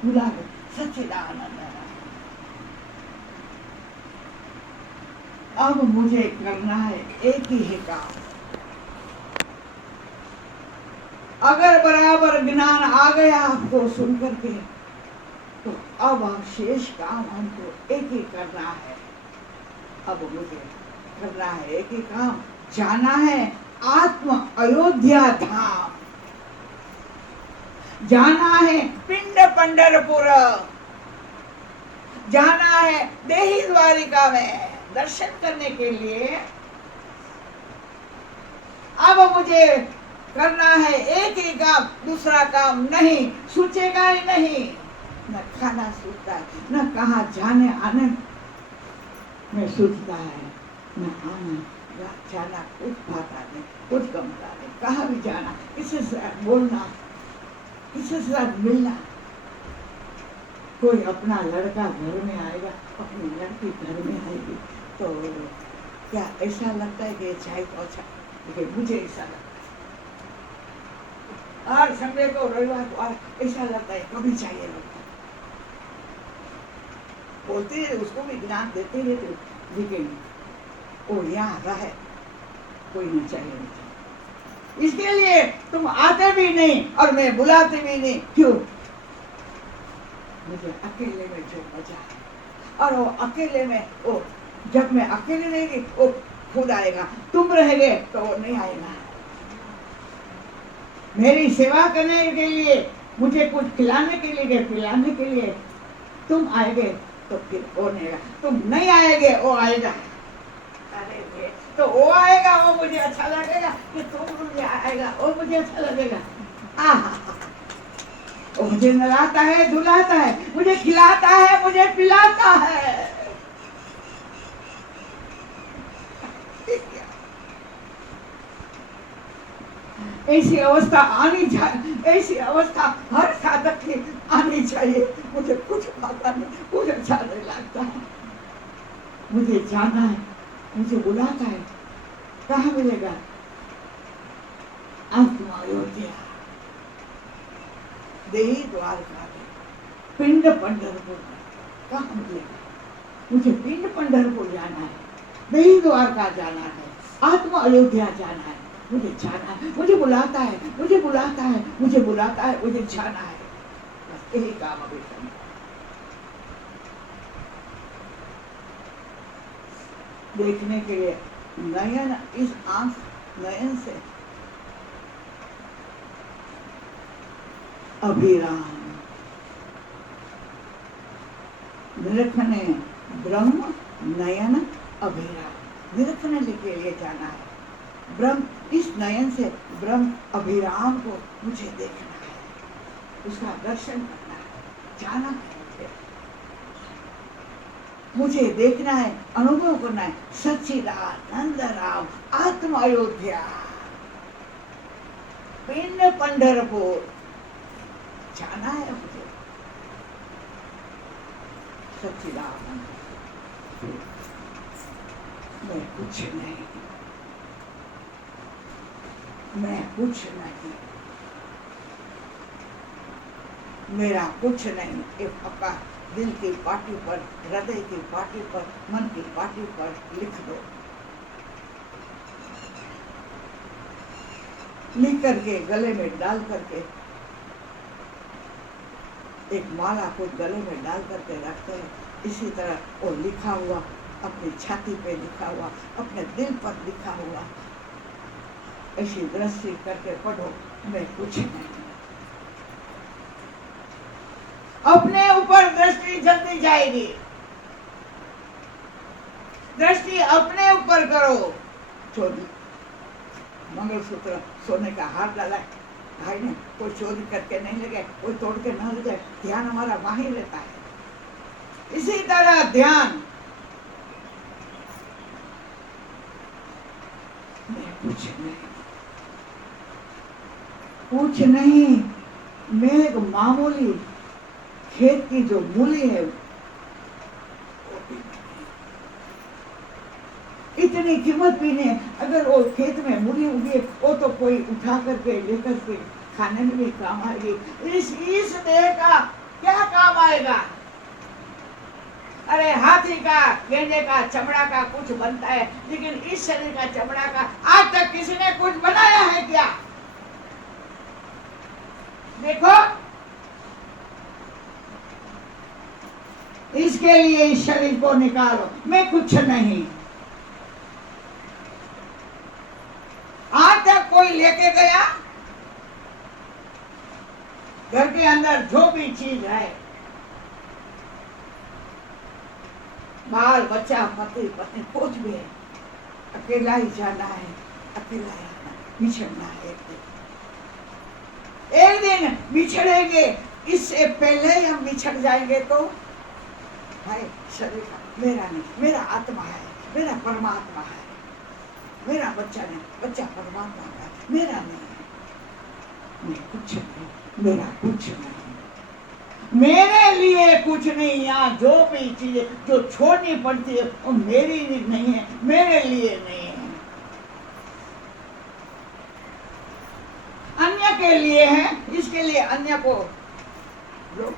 बुला सच्चिदानंद। अब मुझे करना है एक ही है काम। अगर बराबर ज्ञान आ गया आपको सुन करके, तो अब हम शेष काम हमको एक ही करना है। अब मुझे करना है एक ही काम, जाना है आत्म अयोध्या धाम, जाना है पिंड पंढरपुर, जाना है देही द्वारिका में दर्शन करने के लिए। अब मुझे करना है एक ही काम, दूसरा काम नहीं, सोचेगा ही नहीं, न खाना सोचता है, न कहाँ जाने आने में सोचता है, न आना जाना कुछ भाता नहीं, कुछ गमता नहीं, कहाँ भी जाना, किसी से बोलना, किसी से मिलना। कोई अपना लड़का घर में आएगा, अपनी लड़की घर में आएगी, तो क्या ऐसा लगता है कि चाय तो अच्छा, लेकिन मुझे ऐसा लगता है और संडे को रविवार को ऐसा लगता है कभी चाहिए लगता है। बोलते हैं उसको भी ज्ञान देते रहते, लेकिन वो यहाँ रहे, कोई नहीं चाहिए नहीं चाहिए। इसके लिए तुम आते भी नहीं और मैं बुलाते भी नहीं, क्यों? मुझे अकेले में जो मजा है, और वो अकेले में वो जब मैं अकेले रहेगी वो खुद आएगा, तुम रहेंगे तो वो नहीं आएगा। मेरी सेवा करने के लिए, मुझे कुछ खिलाने के लिए, पिलाने के लिए तुम आएंगे तो फिर वो नहीं आएगा, तुम नहीं आएंगे वो आएगा। अरे तो वो आएगा, वो मुझे अच्छा लगेगा कि तुम मुझे आएगा, वो मुझे अच्छा लगेगा। वो मुझे नहलाता है, धुलाता है, मुझे खिलाता है, मुझे पिलाता है। ऐसी अवस्था आनी चाहिए, ऐसी अवस्था हर साधक की आनी चाहिए। मुझे कुछ पता नहीं, कुछ अच्छा नहीं लगता है, मुझे जाना है, मुझे बुलाता है, कहाँ मिलेगा? आत्मा अयोध्या, देही द्वारका में, पिंड पंढरपुर में, कहाँ मिलेगा? मुझे पिंड पंढरपुर जाना है, देही द्वारका जाना है, आत्मा अयोध्या जाना है, मुझे जाना है, मुझे बुलाता है, मुझे बुलाता है, मुझे बुलाता है, मुझे जाना है। बस यही काम अभी करना। देखने के लिए नयन, इस आंख नयन से अभिराम, निरखने ब्रह्म नयन अभिराम, निरखने के लिए जाना है ब्रह्म, इस नयन से ब्रह्म अभिराम को मुझे देखना है, उसका दर्शन करना है, जाना है मुझे। मुझे देखना है, अनुभव करना है। सच्चिदानंद राम आत्म अयोध्या पिंड पंढरपुर जाना है मुझे। सच्चिदानंद मैं कुछ नहीं, मैं कुछ नहीं, मेरा कुछ नहीं। एक पक्का दिल की पाटी पर, हृदय की पाटी पर, मन की पाटी पर लिख दो। लिख करके गले में डाल करके, एक माला को गले में डाल करके रखते हैं। इसी तरह वो लिखा हुआ अपनी छाती पे लिखा हुआ, अपने दिल पर लिखा हुआ, ऐसी दृष्टि करके पढ़ो, मैं कुछ नहीं। अपने ऊपर दृष्टि जल्दी जाएगी। दृष्टि अपने ऊपर करो। चोरी, मंगलसूत्र, सोने का हार डाला है भाई ने, कोई चोरी करके नहीं लगे, कोई तोड़ के न लगे, ध्यान हमारा वहां ही रहता है। इसी तरह ध्यान, मैं कुछ नहीं, कुछ नहीं, मैं एक मामूली खेत की जो मूली है, इतनी कीमत भी नहीं। अगर वो खेत में मूली उगी, वो तो कोई उठा करके लेकर के खाने में भी काम आएगी। इस देह का क्या काम आएगा? अरे हाथी का, गेंडे का चमड़ा का कुछ बनता है, लेकिन इस शरीर का चमड़ा का आज तक किसी ने कुछ बनाया है क्या? देखो, इसके लिए इस शरीर को निकालो। मैं कुछ नहीं। आज तक कोई लेके गया? घर के अंदर जो भी चीज है, बाल बच्चा, पति पत्नी, कुछ भी है, अकेला ही जाना है, अकेला ही बिछड़ना है। एक दिन बिछड़ेंगे, इससे पहले ही हम बिछड़ जाएंगे तो भाई शरीर का मेरा नहीं, मेरा आत्मा है, मेरा परमात्मा है। मेरा बच्चा नहीं, बच्चा परमात्मा है, मेरा नहीं है। मैं कुछ नहीं, मेरा कुछ नहीं, मेरे लिए कुछ नहीं। यहाँ जो भी चीजें जो छोड़नी पड़ती है वो मेरी नहीं है, मेरे लिए नहीं है, अन्य के लिए है। इसके लिए अन्य को लो,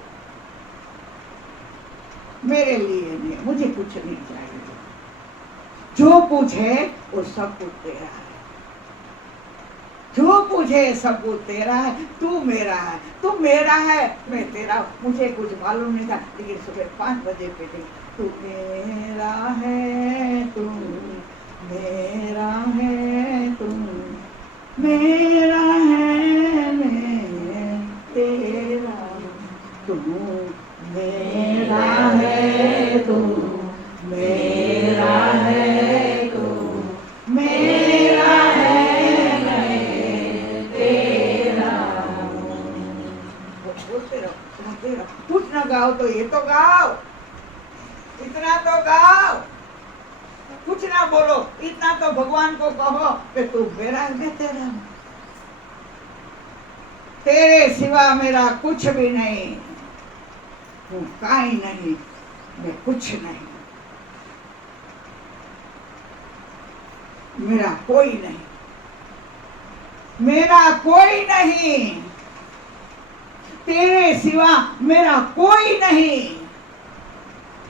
मेरे लिए नहीं, मुझे कुछ नहीं चाहिए। जो कुछ है वो सब कुछ तेरा है, जो कुछ है सब कुछ तेरा है। तू मेरा है, तू मेरा है, मैं तेरा। मुझे कुछ मालूम नहीं था, लेकिन सुबह 5 बजे पे थी, तू मेरा है, तू मेरा है, तू मेरा है, मैं तेरा। तू मेरा है, तू मेरा है, तू मेरा है, मैं तेरा। बोलते रहो, सुनते रहो। कुछ ना गाओ तो ये तो गाओ, इतना तो गाओ। कुछ ना बोलो, इतना तो भगवान को कहो कि तू मेरा है, मैं तेरा हूं। तेरे सिवा मेरा कुछ भी नहीं, तू काई नहीं, मैं कुछ नहीं, मेरा कोई नहीं, मेरा कोई नहीं, तेरे सिवा मेरा कोई नहीं,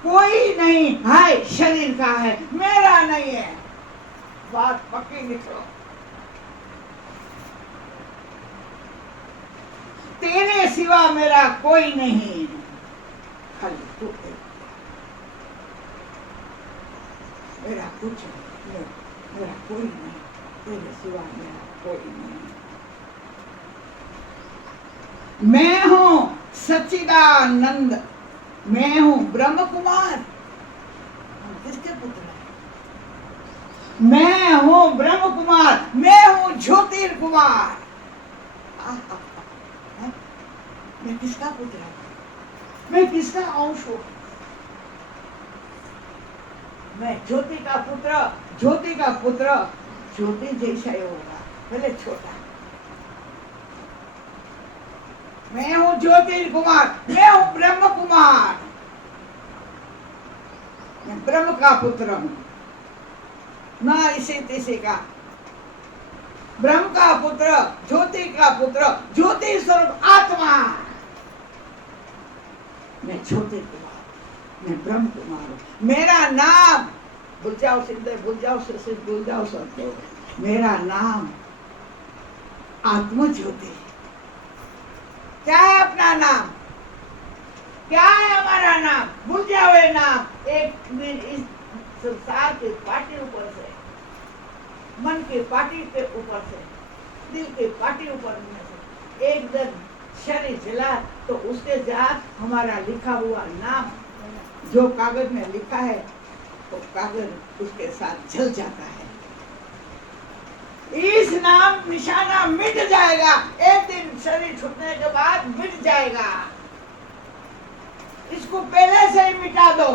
कोई नहीं। हाय शरीर का है, मेरा नहीं है। बात पक्की निकलो। तेरे सिवा मेरा कोई नहीं, खाली तू एक। मेरा कुछ नहीं, मेरा कोई नहीं, तेरे सिवा मेरा कोई नहीं। मैं हूं सच्चिदानंद, मैं हूं ब्रह्म कुमार। हम किसके पुत्र हैं? मैं हूं ब्रह्म कुमार, मैं हूं ज्योतिर्कुमार। मैं किसका पुत्र हूं? मैं किसका अंश हूं? मैं ज्योति का पुत्र, ज्योति का पुत्र ज्योति जैसा ही होगा, भले छोटा। मैं हूँ ज्योतिर्कुमार, मैं हूँ ब्रह्म कुमार, मैं ब्रह्म का पुत्र हूँ, ना इसी तीसी का। ब्रह्म का पुत्र, ज्योति का पुत्र, ज्योति स्वरूप आत्मा। मैं ज्योतिर्कुमार, मैं ब्रह्म कुमार हूँ। मेरा नाम भूल जाओ, सिद्धे भूल जाओ, से भूल जाओ सब। मेरा नाम आत्म ज्योति। क्या है अपना नाम? क्या है हमारा नाम? भूल जाओ ये नाम। एक दिन इस संसार के पाटी ऊपर से, मन के पाटी के ऊपर से, दिल के पाटी ऊपर में से एक दिन शरीर जला तो उसके साथ हमारा लिखा हुआ नाम, जो कागज में लिखा है तो कागज उसके साथ जल जाता है। इस नाम निशाना मिट जाएगा, एक दिन शरीर छूटने के बाद मिट जाएगा। इसको पहले से ही मिटा दो,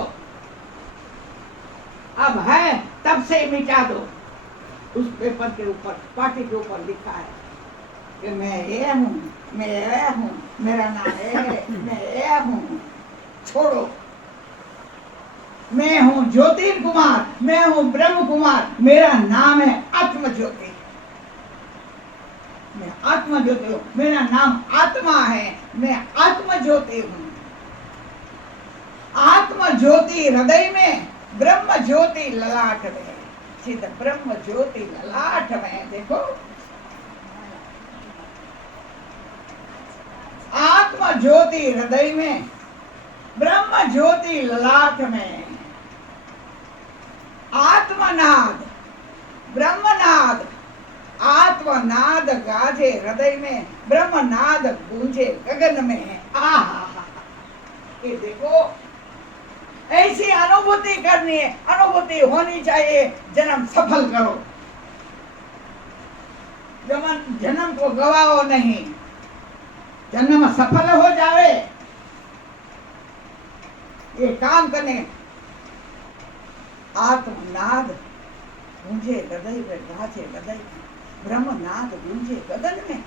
अब है तब से ही मिटा दो। उस पेपर के ऊपर, पाटी के ऊपर लिखा है कि मैं ये हूँ, मैं ये हूँ, मेरा नाम है, मैं ये हूँ। छोड़ो। मैं हूँ ज्योतिर्कुमार, मैं हूँ ब्रह्म कुमार, मेरा नाम है आत्म ज्योति। मैं आत्म ज्योति हूँ, मेरा नाम आत्मा है, मैं आत्म ज्योति हूँ। आत्म ज्योति हृदय में, ब्रह्म ज्योति ललाट में। सिद्ध ब्रह्म ज्योति ललाट में देखो, आत्म ज्योति हृदय में, ब्रह्म ज्योति ललाट में। आत्मनाद, ब्रह्मनाद, आत्मनाद गाजे हृदय में, ब्रह्मनाद गूंजे गगन में। आहा, ये देखो, ऐसी अनुभूति करनी है, अनुभूति होनी चाहिए। जन्म सफल करो, जन्म को गवाओ नहीं। जन्म सफल हो जावे, ये काम करने। आत्मनाद गूंजे हृदय में, गाजे हृदय में, ब्रह्मनाद गूंजे गगन में।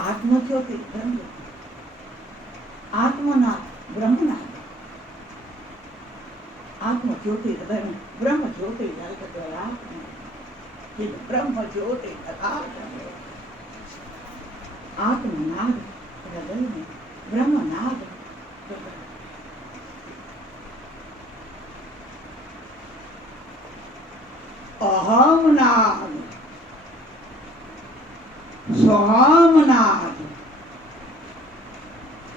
आत्मज्योति ब्रह्म, आत्मनाद ब्रह्मनाद, आत्म ज्योति हृदय में, ब्रह्म ज्योति ललाट में। ब्रह्म ज्योति ललाट में, आत्मनाद हृदय में, ब्रह्मनाद गगन में। अहम नाद, सोहम नाद,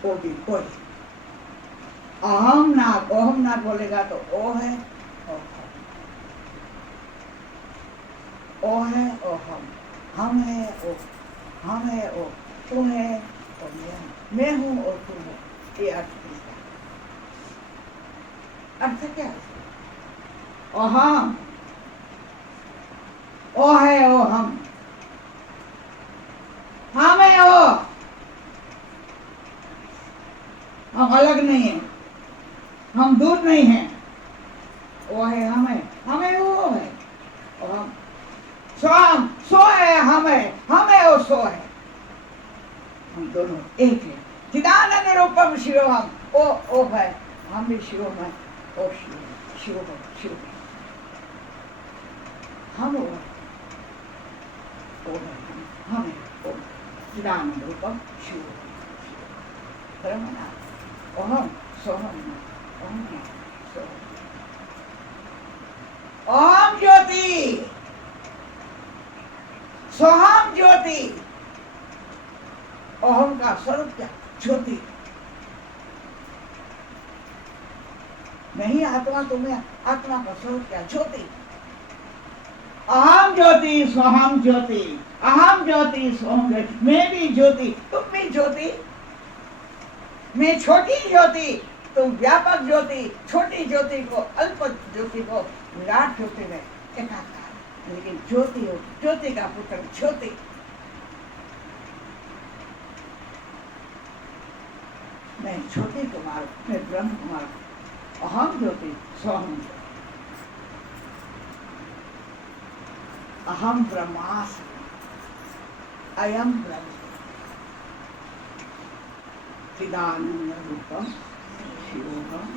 ओ भी कोई। अहम नाद, ओहम नाद बोलेगा तो ओ है, ओ है, ओ हम है, ओ हम है, ओ तू है, ओ मैं हूँ और तू है। ये अर्थ इसका। अर्थ क्या है? अहम, ओ है, ओ हम है, ओ हम अलग नहीं है, हम दूर नहीं है। वो है, हम है, वो है, और हम सो है, हम है, वो सो है। हम दोनों एक है। चिदानंद रूपम शिवम, ओ है, हम भी शिवम है, ओ शिव है, शिव हम वो है, हम है, ओ चिदानंद रूपम शिव ब्रह्मनाथ। ओम सोहम, ओम ज्योति, सोहम ज्योति। ओम का स्वरूप क्या? ज्योति। नहीं आत्मा, तुम्हें आत्मा का स्वरूप क्या? ज्योति। अहम ज्योति, सोहम ज्योति, अहम ज्योति, सोहम ज्योति। मैं भी ज्योति, तुम भी ज्योति। मैं छोटी ज्योति, तुम व्यापक ज्योति। छोटी ज्योति को, अल्प ज्योति को विराट ज्योति में एकाकार। लेकिन ज्योति हो, ज्योति का पुत्र ज्योति। मैं ज्योति कुमार, मैं ब्रह्म कुमार। अहम ज्योति सोहम अहम ब्रह्मास्मि अयम ब्रह्म चिदानंद रूपम शिवोहम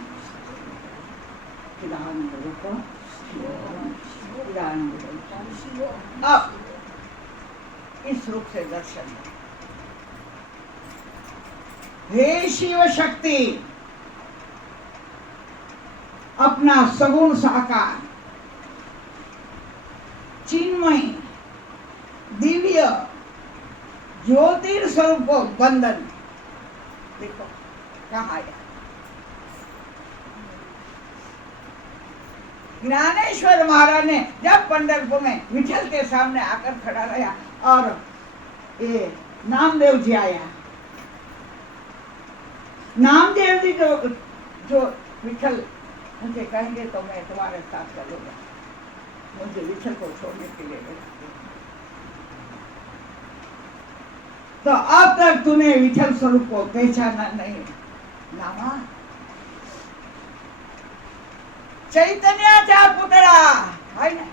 चिदानंद रूपम शिवोहम चिदानंद रूपम। अब इस रूप से दर्शन हे शिव शक्ति अपना सगुण साकार चिन्मय दिव्य ज्योतिर्स्वरूप को वंदन। देखो कहा आया ज्ञानेश्वर महाराज ने जब पंढरपुर में विठल के सामने आकर खड़ा रहा और ये नामदेव जी आया, नामदेव जी जो विठल मुझे कहेंगे तो मैं तुम्हारे साथ चलूंगा, मुझे विठल को छोड़ने के लिए गया। तो अब तक तूने विठल स्वरूप को पहचाना नहीं। नामा चैतन्याचा पुतळा है ना,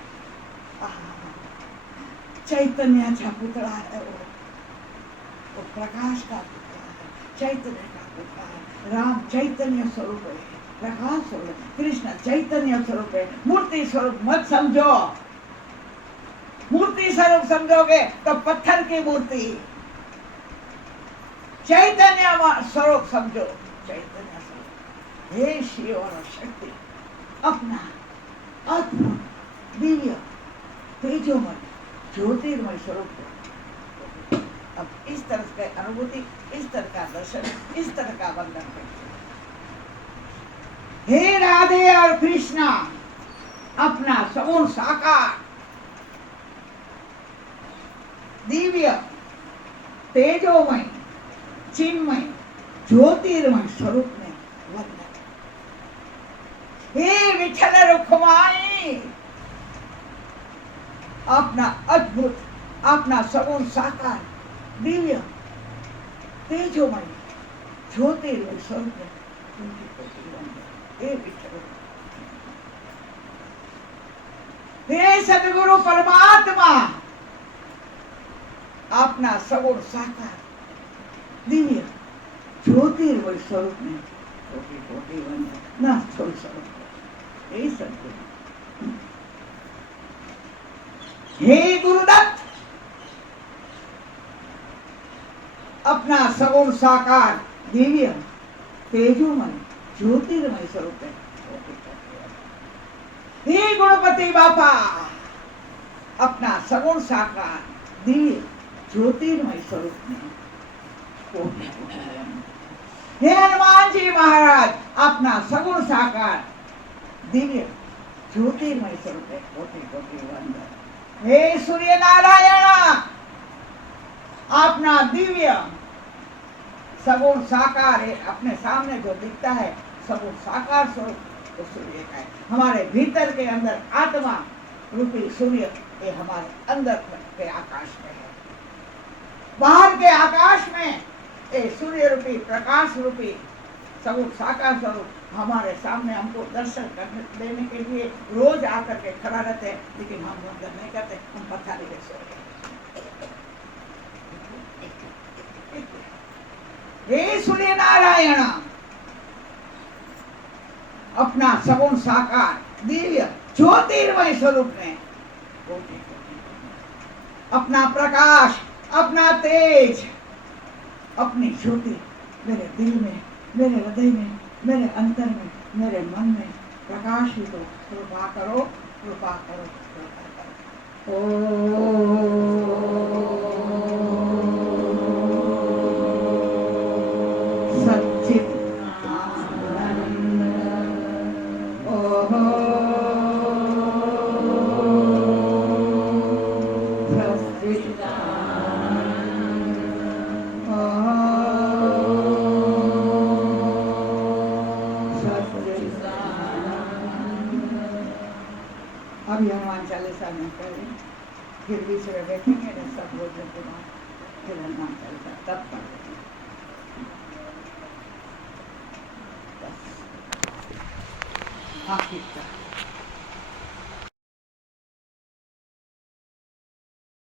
चैतन्याचा पुतळा है वो प्रकाश का पुतळा है, चैतन्य का पुतळा है। राम चैतन्य स्वरूप है, प्रकाश स्वरूप, कृष्ण चैतन्य स्वरूप है, मूर्ति स्वरूप मत समझो। मूर्ति स्वरूप समझोगे तो पत्थर की मूर्ति, चैतन्य स्वरूप समझो, चैतन्य स्वरूप। हे शिव और शक्ति अपना अद्भुत दिव्य तेजोमय ज्योतिर्मय स्वरूप। अब इस तरह की अनुभूति, इस तरह का दर्शन, इस तरह का वंदन करते। हे राधे और कृष्णा अपना सगुण साकार दिव्य तेजोमय चिन्मय ज्योतिर्मय स्वरूप में वंदन। हे विठल रुक्माई अपना अद्भुत अपना सगुण साकार दिव्य तेजोमय ज्योतिर्मय स्वरूप में हे विठल। हे सद्गुरु परमात्मा अपना सगुण साकार दिव्य ज्योतिर्मय स्वरूप में कोटि कोटि वंदन। न छोड़ स्वरूप हे सद्गुरु। हे गुरुदत्त अपना सगुण साकार दिव्य तेजोमय ज्योतिर्मय स्वरूप है। हे गणपति बापा अपना सगुण साकार दिव्य ज्योतिर्मय स्वरूप में कोटि कोटि वंदन। हे हनुमान जी महाराज अपना सगुण साकार दिव्य ज्योतिर्मय स्वरूप है कोटि कोटि वंदन। हे सूर्य नारायण अपना दिव्य सगुण साकार है, अपने सामने जो दिखता है सगुण साकार स्वरूप तो सूर्य का है। हमारे भीतर के अंदर आत्मा रूपी सूर्य ये हमारे अंदर के आकाश में है। बाहर के आकाश में ये सूर्य रूपी प्रकाश रूपी सगुण साकार स्वरूप हमारे सामने हमको दर्शन करने देने के लिए रोज आकर के खड़ा रहते हैं, लेकिन हम वंदन नहीं करते, हम पथारी में सो रहे। हे सूर्य नारायण अपना सगुण साकार दिव्य ज्योतिर्मय स्वरूप में अपना प्रकाश अपना तेज अपनी ज्योति मेरे दिल में मेरे हृदय में मेरे अंतर में मेरे मन में प्रकाशित हो। कृपा करो कृपा करो कृपा करो। सच्चिदानंद अभी हनुमान चालीसा में करें, फिर बीच में बैठेंगे ना सब बोलने के बाद फिर हनुमान चालीसा तब पढ़ेंगे। आखिर तक।